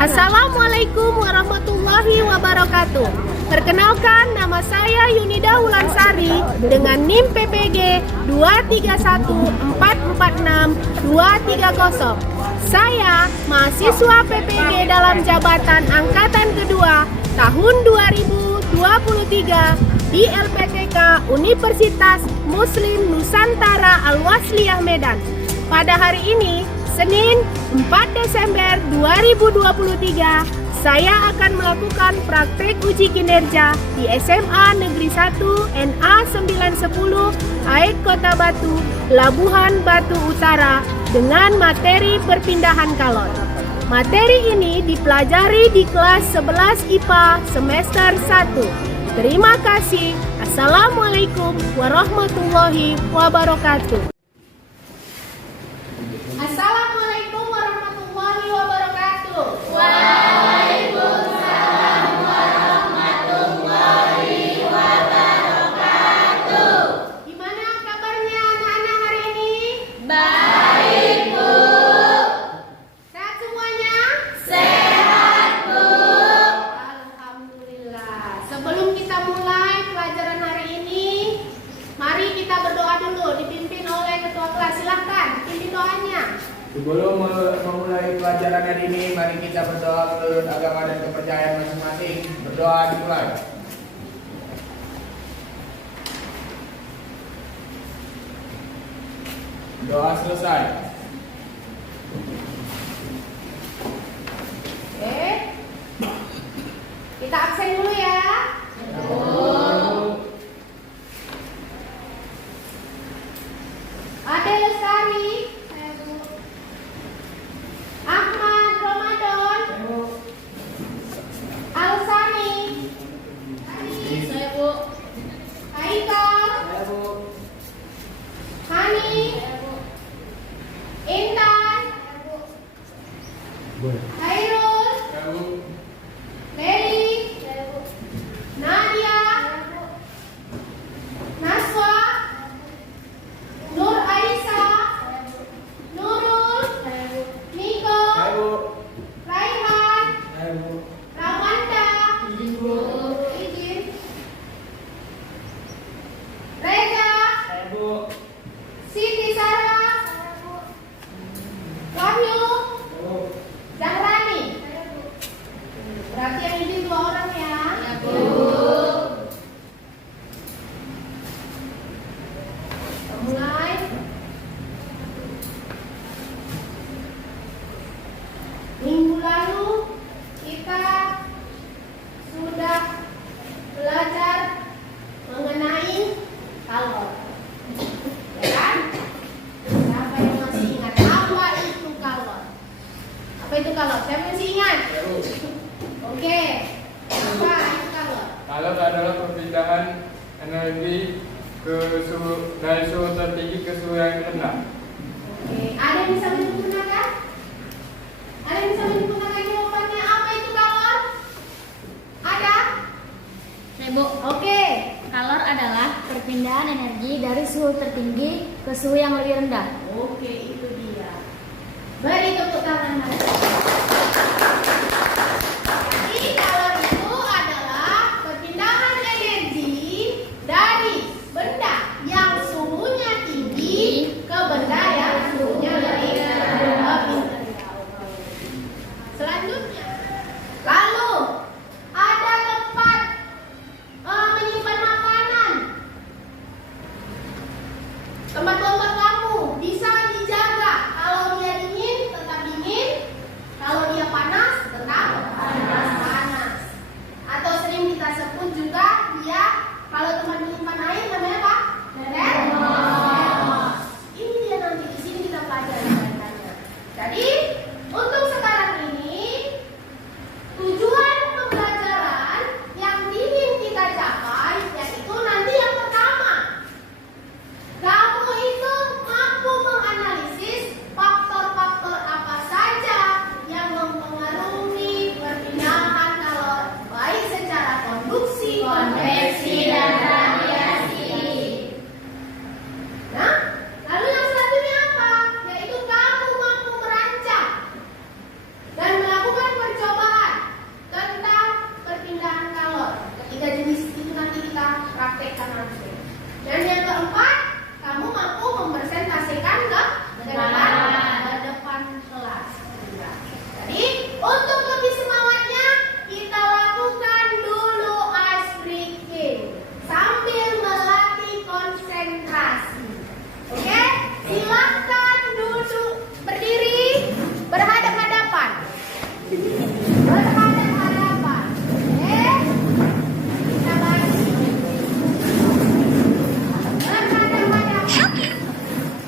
Assalamualaikum warahmatullahi wabarakatuh. Perkenalkan, nama saya Yunida Wulansari dengan NIM PPG 231446-230. Saya mahasiswa PPG dalam jabatan angkatan kedua tahun 2023 di LPTK Universitas Muslim Nusantara Al-Wasliyah Medan. Pada hari ini, Senin 4 Desember 2023, saya akan melakukan praktek uji kinerja di SMA Negeri 1 NA 910 AEK Kota Batu, Labuhan Batu Utara dengan materi perpindahan kalor. Materi ini dipelajari di kelas 11 IPA semester 1. Terima kasih. Assalamualaikum warahmatullahi wabarakatuh. Assalamualaikum warahmatullahi wabarakatuh. Waalaikumsalam warahmatullahi wabarakatuh. Gimana kabarnya anak-anak hari ini? Baik, Bu. Sehat semuanya? Sehat, Bu. Alhamdulillah. Sebelum kita mulai pelajaran hari ini, mari kita berdoa dulu dipimpin oleh ketua kelas. Silahkan pimpin doanya. Sebelum memulai pelajaran hari ini, mari kita berdoa menurut agama dan kepercayaan masing-masing. Berdoa dimulai. Doa selesai. Kita absen dulu ya. Ade Lestari, Ahmad Ramadan, Alsani, Saya, Bu. Haikal, Hani, Intan, Hairul, Mary, Nadia, Naswa, Nur Aisyah, Nurul, Niko, Raihan, Ramanda, Izin, Reza, Siti Sarah, Wahyu, Zahrani. Berarti yang izin 2 orang ya. Mulai. Minggu lalu kita sudah belajar mengenai kalor, ya kan? Siapa yang masih ingat apa itu kalor? Apa itu kalor? Siapa yang masih ingat? Oke. Apa itu kalor? Kalor adalah perpindahan energi dari suhu tertinggi ke suhu yang rendah. Oke. Ada yang bisa menyempurnakan? Ada yang bisa menyempurnakan jawabannya? Apa itu kalor? Ada? Saya, Bu. Oke. Kalor adalah perpindahan energi dari suhu tertinggi ke suhu yang lebih rendah. Oke, itu dia. Beri tepuk tangan. Jadi kalor itu adalah perpindahan energi dari benda yang suhunya tinggi ke benda yang suhunya lebih rendah. Selanjutnya, lalu ada tempat menyimpan makanan. Tempat-tempat kamu di untuk lebih semangatnya kita lakukan dulu ice breaking sambil melatih konsentrasi. Oke, silakan duduk berdiri berhadap-hadapan. Berhadap-hadapan. Oke, kita bagi. Berhadap-hadapan.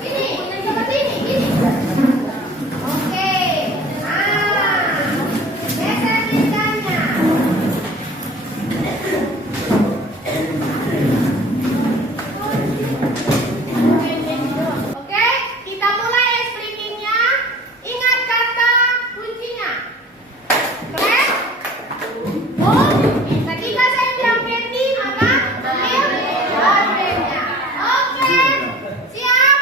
Ini seperti ini. Oke. Geser lidahnya. Oke, kita mulai ice breaking-nya. Ingat kata kuncinya. Clap. Boom. Ketika saya bilang candy, maka ambil hardware-nya. Oke. Siap?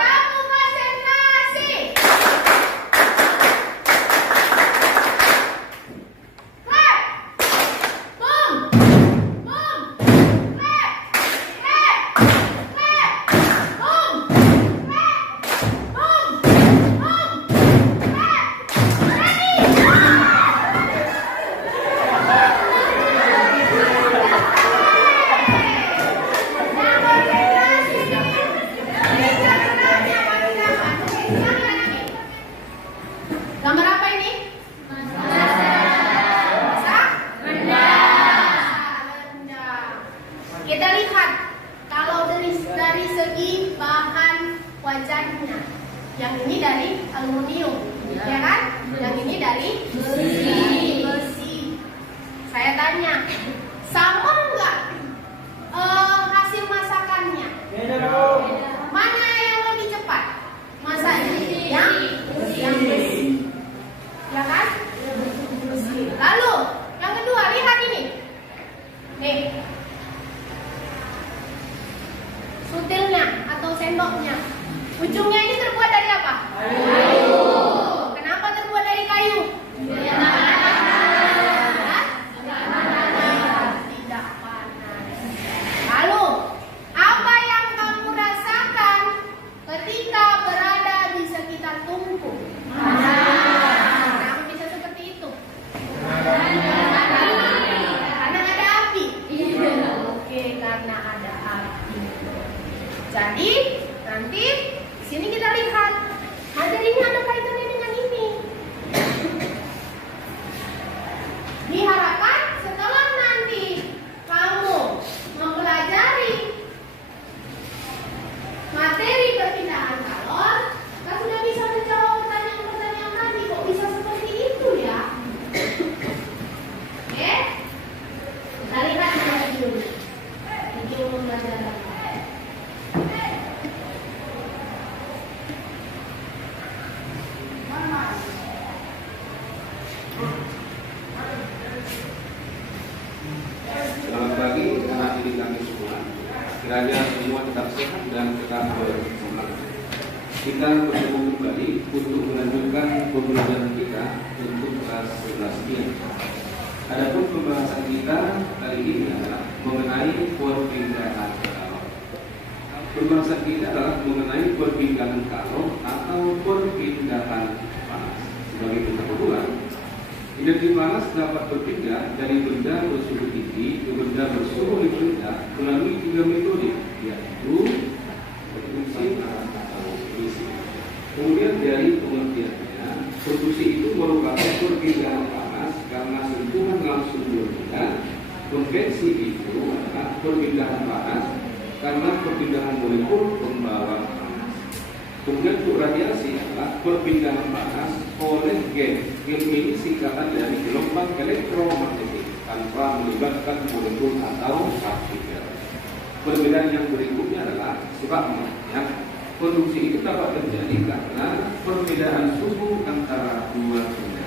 Kamu konsentrasi. Clap. Boom. Boom. Clap. Clap. Clap. Boom. Clap. Boom. Boom. Clap. Ready? Gambar apa ini? Masa? Rendang. Kita lihat kalau dari segi bahan wajannya. Yang ini dari aluminium, ya kan? Yang ini dari besi. Saya tanya, sama nggak hasil masakannya? Mana yang lebih cepat? Masaknya yang besi. Ya kan? Lalu yang kedua, lihat ini. Nih. Sutilnya atau sendoknya. Ujungnya ini terbuat dari apa? Kayu. Kenapa terbuat dari kayu? Hah? Tidak panas. Lalu, apa yang kamu rasakan ketika berada di sekitar tungku? Kenapa bisa seperti itu? Karena ada api. Oke, karena ada api. Jadi, nanti di sini kita lihat materinya ada kaitannya dengan ini. Diharapkan setelah nanti kamu mempelajari materi perpindahan kalor, kita sudah bisa menjawab pertanyaan-pertanyaan tadi. Kok bisa seperti itu ya? Oke, kita lihat video pembelajaran. Selamat pagi anak didik kami semua. Kiranya semua tetap sehat dan tetap bersemangat. Kita bertemu kembali untuk melanjutkan pembelajaran kita untuk kelas 11 ini. Adapun pembahasan kita kali ini adalah mengenai perpindahan kalor. Pembahasan kita adalah mengenai perpindahan kalor atau perpindahan panas. Sebagai pengetahuan, energi panas dapat berpindah dari benda bersuhu tinggi ke benda bersuhu lebih rendah melalui 3 metode, yaitu produksi atau emisi. Kemudian dari pengertiannya, produksi itu merupakan perpindahan panas karena sentuhan langsung berbeda. Konveksi itu adalah perpindahan panas karena perpindahan molekul pembawa panas. Kemudian untuk radiasi adalah perpindahan panas oleh gen. Gen ini singkatan dari gelombang elektromagnetik tanpa melibatkan molekul atau partikel. Perbedaan yang berikutnya adalah sebabnya. Produksi itu dapat terjadi karena perbedaan suhu antara dua benda.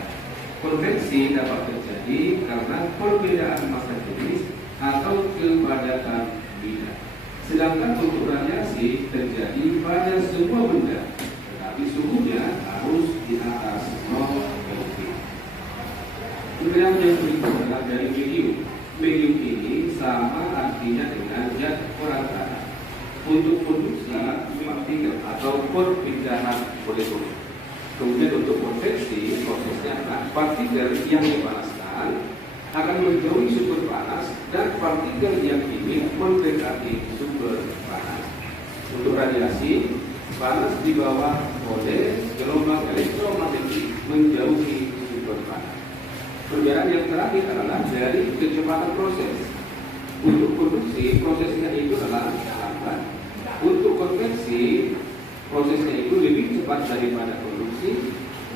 Konveksi dapat terjadi karena perbedaan massa jenis atau kepadatan bidang. Sedangkan untuk radiasi terjadi pada semua benda, tetapi suhunya harus di atas 0 Kelvin. Kemudian yang berikut adalah dari medium. Medium ini sama artinya dengan zat perantara untuk produksi partikel atau perpindahan molekul. Kemudian untuk konveksi prosesnya adalah partikel yang dipanaskan akan menjauhi sumber panas dan partikel yang dingin mendekati sumber panas. Untuk radiasi, panas dibawa oleh gelombang elektromagnetik menjauhi sumber panas. Perbedaan yang terakhir adalah dari kecepatan proses. Untuk produksi, prosesnya itu adalah lambat. Untuk konveksi, prosesnya itu lebih cepat daripada produksi.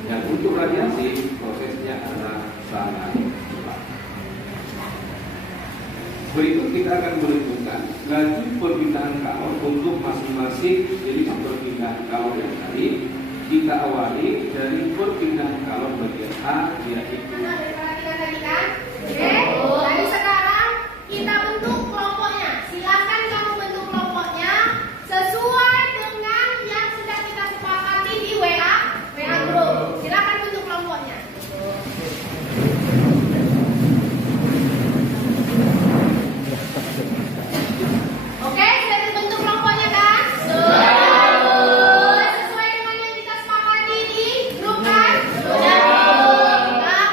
Dan untuk radiasi, prosesnya adalah sangat cepat. Berikut kita akan menentukan laju perpindahan kalor untuk masing-masing jenis perpindahan kalor yang tadi. Kita awali dari perpindahan kalor bagian A, yaitu Perhatikan tadi kan? Oke. Jadi sekarang kita bentuk kelompoknya. Silakan kamu bentuk kelompoknya sesuai dengan yang sudah kita sepakati di WA group. Silakan bentuk kelompoknya. Oke, sudah terbentuk kelompoknya kan? Sudah. Sesuai dengan yang kita sepakati di grup kan? Sudah. Nah,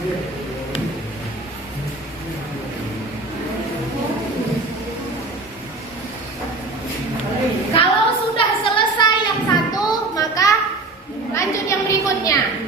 Kalau sudah selesai yang satu, maka lanjut yang berikutnya.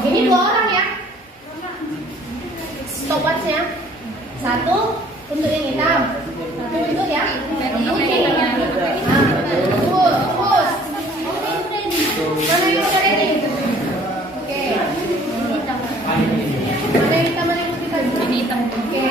Ini 2 orang ya. Stopwatchnya. 1 untuk yang hitam, 1 untuk yang putih. Fokus. Mana yang udah ready? Oke. Mana yang hitam, mana yang putih tadi? Ini hitam. Oke.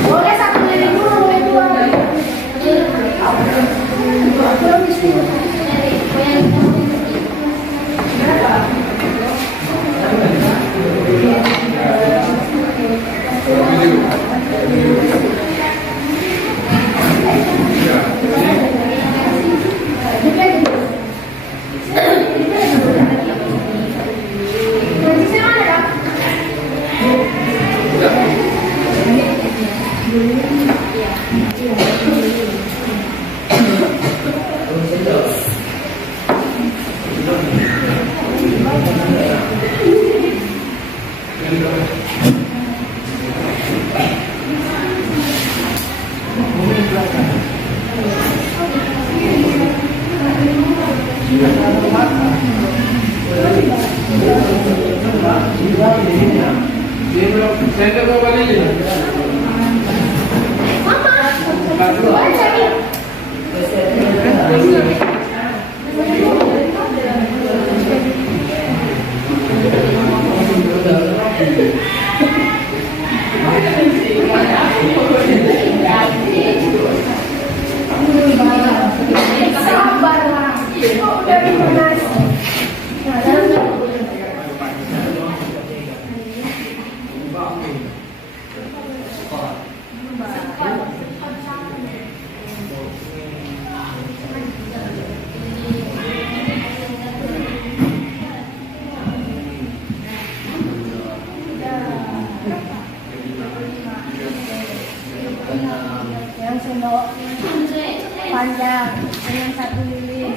Boleh 1 keliling dulu, boleh 1 lilin.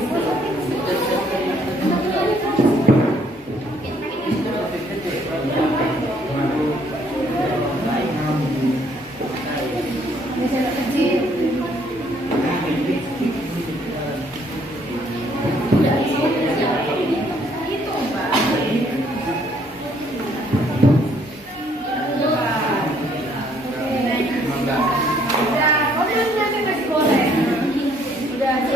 Udah,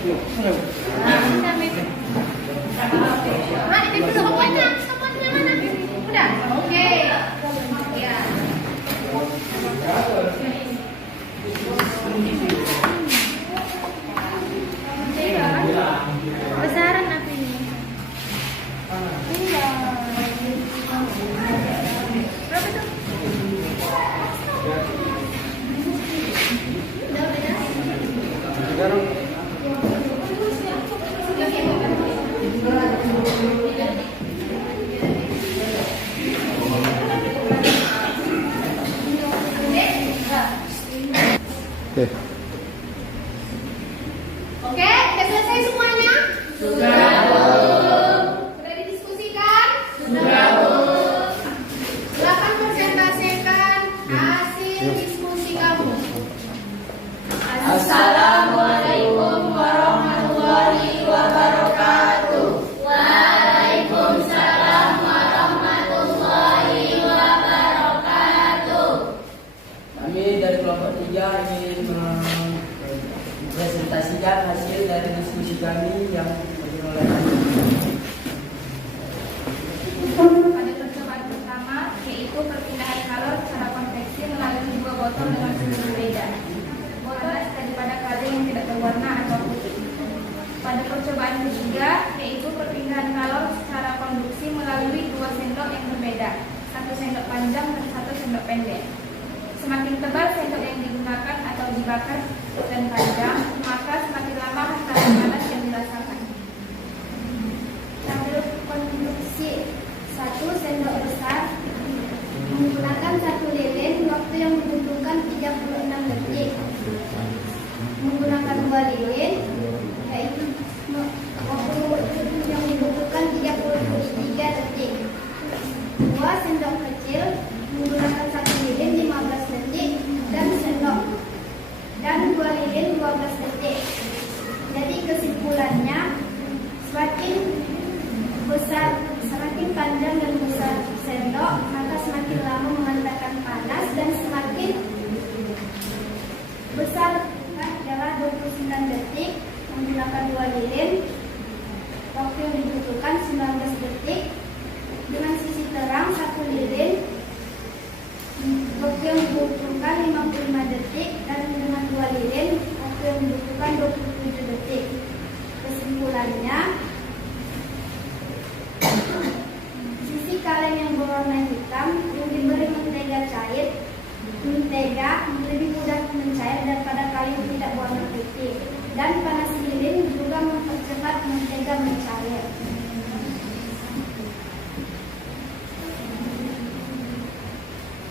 Nah, itu semuanya mana? Udah, oke. Ya. Besaran apa ini? Iya. Berapa tuh? Udah beda. Oke. Oke, udah selesai semuanya? Sudah, Bu. Sudah didiskusikan? Sudah, Bu. Silakan presentasikan hasil diskusi kamu. Assalamualaikum warahmatullahi wabarakatuh. Waalaikumsalam warahmatullahi wabarakatuh. Kami dari kelompok 3 ingin mempresentasikan hasil dari diskusi kami yang dimulai. Pada percobaan pertama, yaitu perpindahan kalor secara konveksi melalui dua botol dengan suhu berbeda. Botol daripada kaleng yang tidak berwarna atau putih. Pada percobaan ketiga, yaitu perpindahan kalor secara konduksi melalui dua sendok yang berbeda, satu sendok panjang dan satu sendok pendek. Semakin tebal sendok yang digunakan atau dibakar dan panjang, maka semakin lama hasil panas yang dirasakan. Tabel konduksi 1 sendok besar menggunakan 1 lilin, waktu yang dibutuhkan 36 detik. Menggunakan 2 lilin, yaitu waktu yang dibutuhkan 33 detik. 2 sendok kecil menggunakan 1 lilin 15 detik dan 2 lilin 12 detik. Jadi kesimpulannya, semakin panjang dan besar sendok, maka semakin lama mengantarkan panas, dan semakin besar adalah 29 detik menggunakan 2 lilin, waktu yang dibutuhkan 19 detik. Dengan sisi terang 1 lilin, waktu yang dibutuhkan 55 detik, dan dengan 2 lilin, waktu yang dibutuhkan 27 detik. Kesimpulannya, sisi kaleng yang berwarna hitam yang diberi mentega cair, mentega lebih mudah mencair daripada kaleng yang tidak berwarna putih, dan panas lilin juga mempercepat mentega mencair.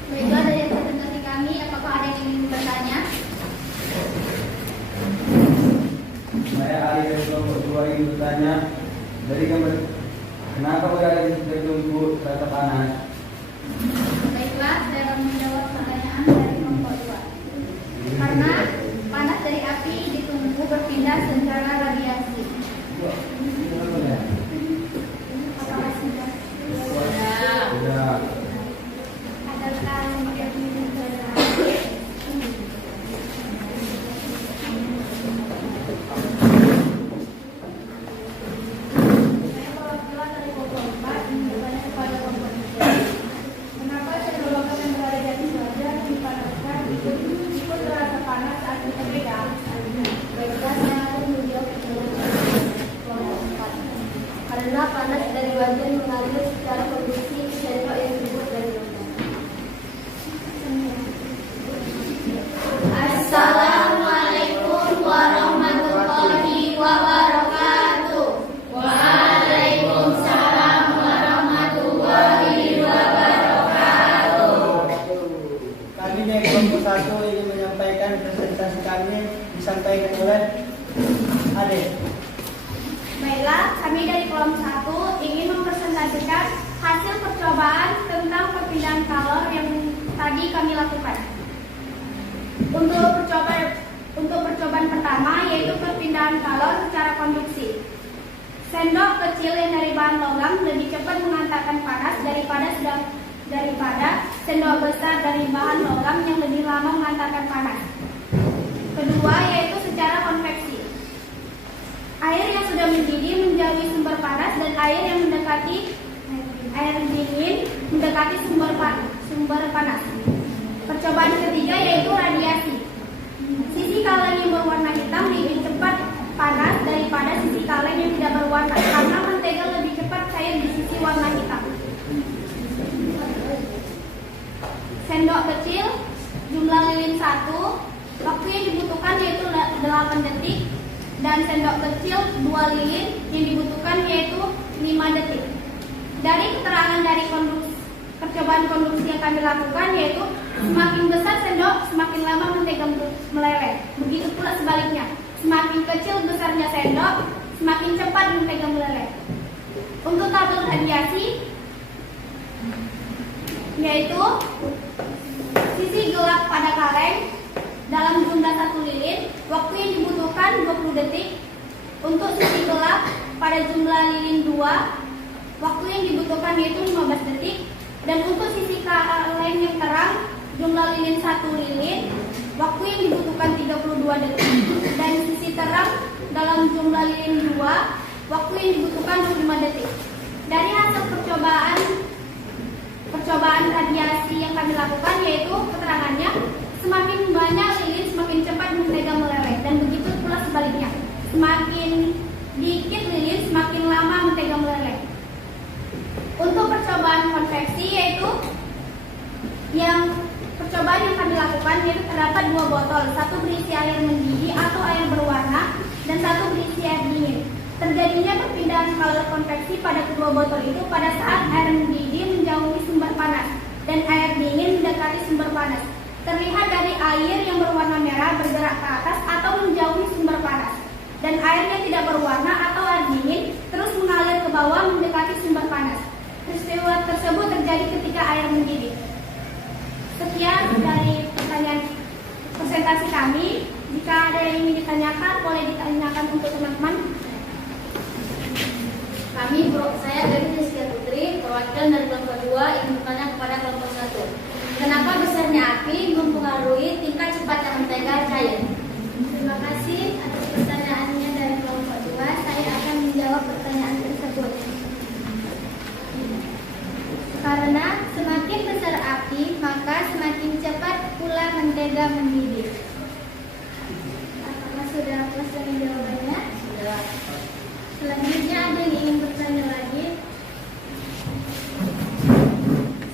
Baiklah, dari presentasi kami, apakah ada yang ingin bertanya? Saya Ali dari kelompok 2 ingin bertanya dari gambar kenapa berada di tertumpu rata panas? Baiklah, saya akan menjawab pertanyaan dari kelompok 2. Karena panas dari api ditunggu berpindah secara radiasi. Apakah sudah? Sudah. Adakah yang Saya perwakilan dari kelompok 4 ingin bertanya kepada kelompok 3. Kenapa cendol yang berada di atas wajan dipanaskan ikut terasa panas saat dipegang? Baiklah, saya akan menjawab pertanyaan kelompok 4. Karena panas dari wajan mengalir secara konduksi sendok yang dibuat dari wajan. Assalamualaikum warahmatullahi wabarakatuh. Waalaikumsalam warahmatullahi wabarakatuh. Kami dari kelompok 1 ingin menyampaikan presentasi kami disampaikan oleh Ade. Baiklah, kami dari kelompok 1 ingin mempresentasikan hasil percobaan tentang perpindahan kalor yang tadi kami lakukan. Untuk percobaan pertama, yaitu perpindahan kalor secara konduksi. Sendok kecil yang dari bahan logam lebih cepat mengantarkan panas daripada sendok besar dari bahan logam yang lebih lama mengantarkan panas. Kedua, yaitu secara konveksi. panas dan air yang mendekati air dingin mendekati sumber panas. Percobaan ketiga yaitu radiasi. Sisi kaleng yang berwarna hitam lebih cepat panas daripada sisi kaleng yang tidak berwarna karena mentega lebih cepat cair di sisi warna hitam. Sendok kecil, jumlah lilin 1, waktu yang dibutuhkan yaitu 8 detik, dan sendok kecil 2 lilin yang dibutuhkan yaitu 5 detik. Dari keterangan dari percobaan konduksi yang kami lakukan yaitu semakin besar sendok, semakin lama mentega meleleh. Begitu pula sebaliknya, semakin kecil besarnya sendok, semakin cepat mentega meleleh. Untuk tabel radiasi yaitu sisi gelap pada kaleng dalam jumlah 1 lilin, waktu yang dibutuhkan 20 detik. Untuk sisi gelap pada jumlah lilin 2, waktu yang dibutuhkan yaitu 15 detik. Dan untuk sisi kaleng yang terang, jumlah lilin 1 lilin, waktu yang dibutuhkan 32 detik. Dan sisi terang dalam jumlah lilin 2, waktu yang dibutuhkan 25 detik. Dari hasil percobaan radiasi yang kami lakukan yaitu keterangannya, semakin banyak lilin semakin cepat mentega meleleh, dan begitu pula sebaliknya, semakin dikit lilin semakin lama mentega meleleh. Untuk percobaan konveksi yaitu percobaan yang kami lakukan yaitu terdapat 2 botol, satu berisi air mendidih atau air berwarna dan satu berisi air dingin. Terjadinya perpindahan kalor konveksi pada kedua botol itu pada saat air mendidih menjauhi sumber panas dan air dingin mendekati sumber panas. Terlihat dari air yang berwarna merah bergerak ke atas atau menjauhi sumber panas, dan air yang tidak berwarna atau air dingin terus mengalir ke bawah mendekati sumber panas. Peristiwa tersebut terjadi ketika air mendidih. Sekian dari pertanyaan presentasi kami. Jika ada yang ingin ditanyakan, boleh ditanyakan untuk teman-teman. Saya dari Rizky Putri, perwakilan dari kelompok 2 ingin bertanya kepada kelompok 1. Kenapa besarnya api mempengaruhi tingkat cepatnya mentega cair? Terima kasih atas pertanyaannya dari kelompok 2. Saya akan menjawab pertanyaan tersebut. Karena semakin besar api, maka semakin cepat pula mentega mendidih. Apakah sudah puas dengan jawabannya? Sudah. Selanjutnya ada yang ingin bertanya lagi?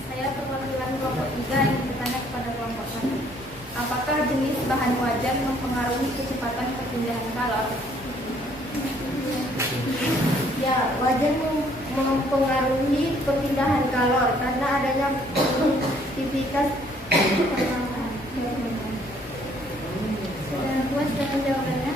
Saya perwakilan kelompok 3 ingin bertanya kepada kelompok 1. Apakah jenis bahan wajan mempengaruhi kecepatan perpindahan kalor? Ya, wajan mempengaruhi perpindahan kalor karena adanya aktivitas. Sudah puas dengan jawabannya?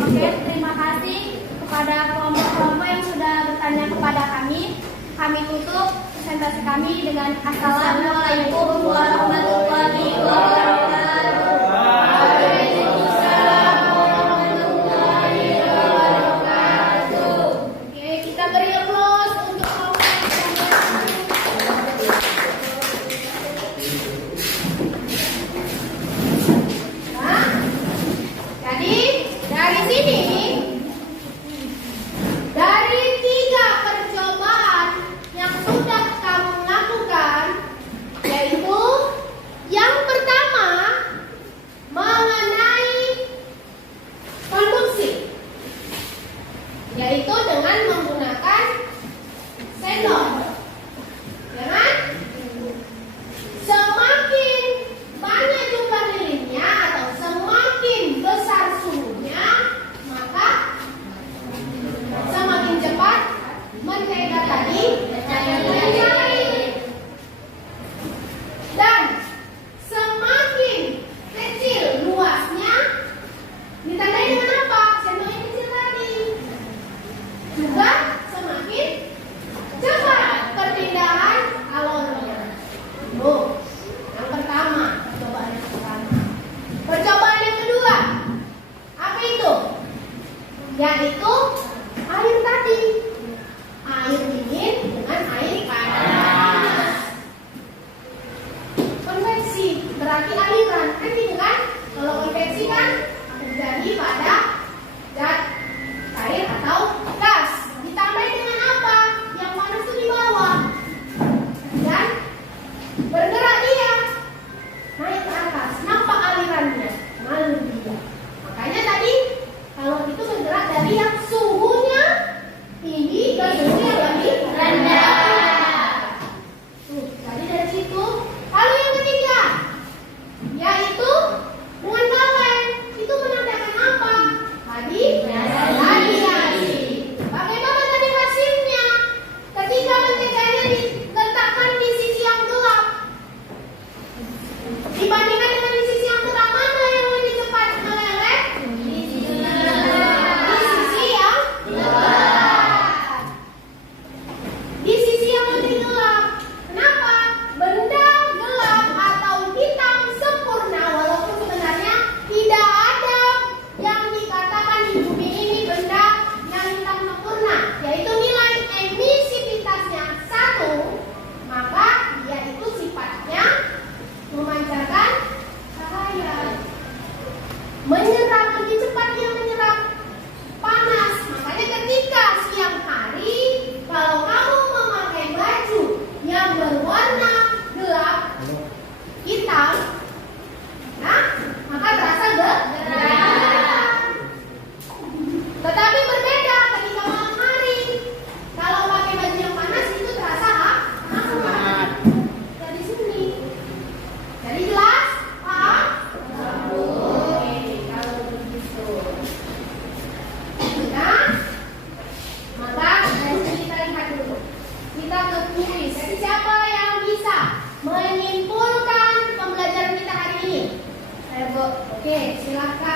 Oke, terima kasih kepada kelompok-kelompok yang sudah bertanya kepada kami. Kami tutup presentasi kami dengan Assalamualaikum warahmatullahi wabarakatuh. Waalaikumsalam warahmatullahi wabarakatuh. Oke, kita beri aplaus untuk kelompok. Nah, jadi dari sini, dari 3 percobaan yang sudah kamu lakukan, yaitu yang pertama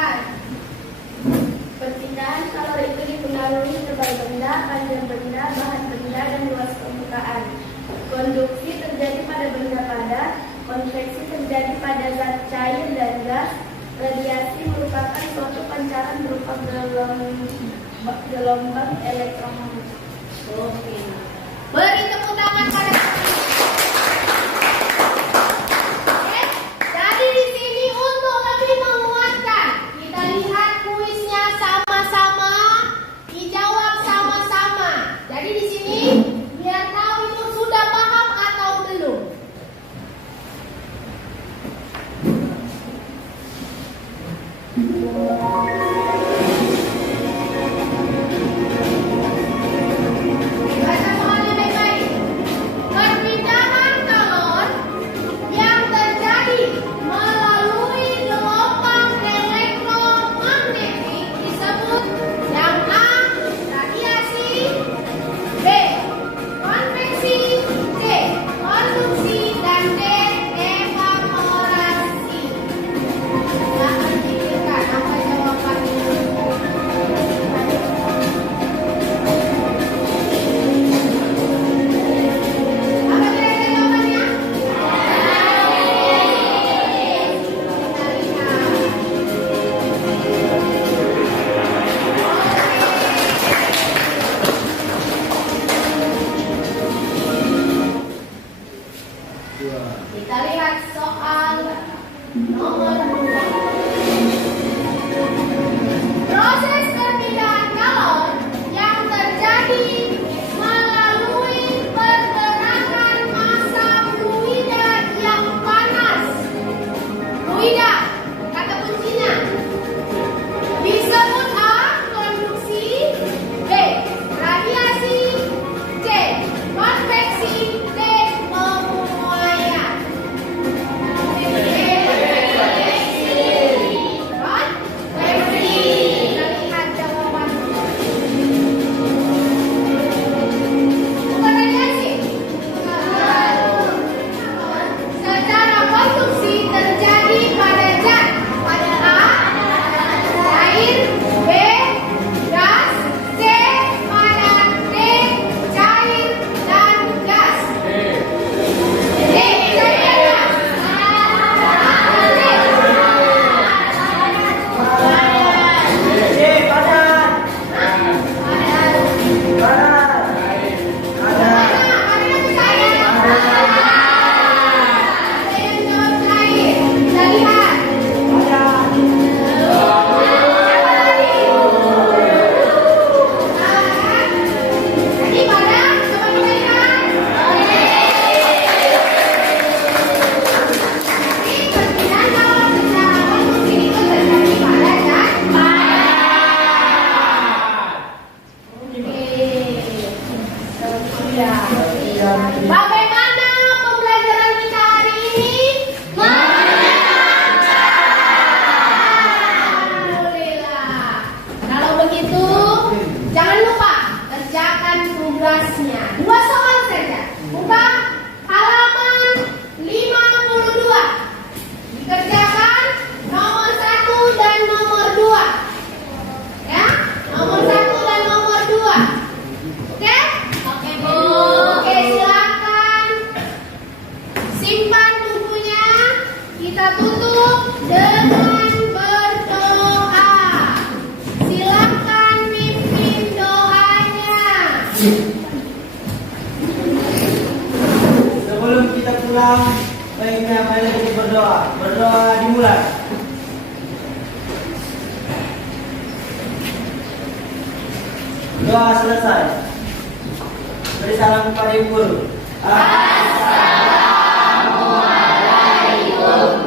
silakan. Perpindahan kalor itu dipengaruhi tebalan benda, panjang benda, bahan benda, dan luas permukaan. Konduksi terjadi pada benda padat, konveksi terjadi pada zat cair dan gas. Radiasi merupakan suatu pancaran berupa gelombang elektromagnetik. Oke. Beri tepuk tangan pada Oke, jadi di sini untuk lebih menguatkan, kita lihat kuisnya sama-sama, dijawab sama-sama. Jadi di sini biar tahu itu sudah paham atau belum. Baca soalnya baik-baik. Perpindahan kalor yang terjadi melalui gelombang elektromagnetik disebut yang A. Radiasi, B. Konveksi, C. Konduksi, dan D. Evaporasi. Silakan pikirkan apa jawabannya. Apa kira-kira jawabannya? Kita lihat. Kita lihat soal nomor 2. Proses perpindahan kalor yang terjadi melalui pergerakan massa fluida yang panas. Fluida, kata kuncinya. Disebut A. Konduksi, B. Radiasi, C. Konveksi, D. Pemuaian. Konveksi. Kita lihat jawabannya. Bukan radiasi. Secara konduksi terjadi pada zat. Pada A. Cair, B. Gas, C. Padat, D. Cair dan gas. D. Cair dan gas. Bagaimana pembelajaran kita hari ini? Alhamdulillah. Kalau begitu, jangan lupa kerjakan tugasnya. 2 soal saja. Buka halaman 52. Dikerjakan nomor 1 dan nomor 2. Ya, nomor 1 dan nomor 2. Oke? Oke, Bu. Oke, silakan simpan bukunya. Kita tutup dengan berdoa. Silakan pimpin doanya. Sebelum kita pulang, baiknya mari kita berdoa. Berdoa dimulai. Doa selesai. Beri salam kepada ibu guru. Assalamualaikum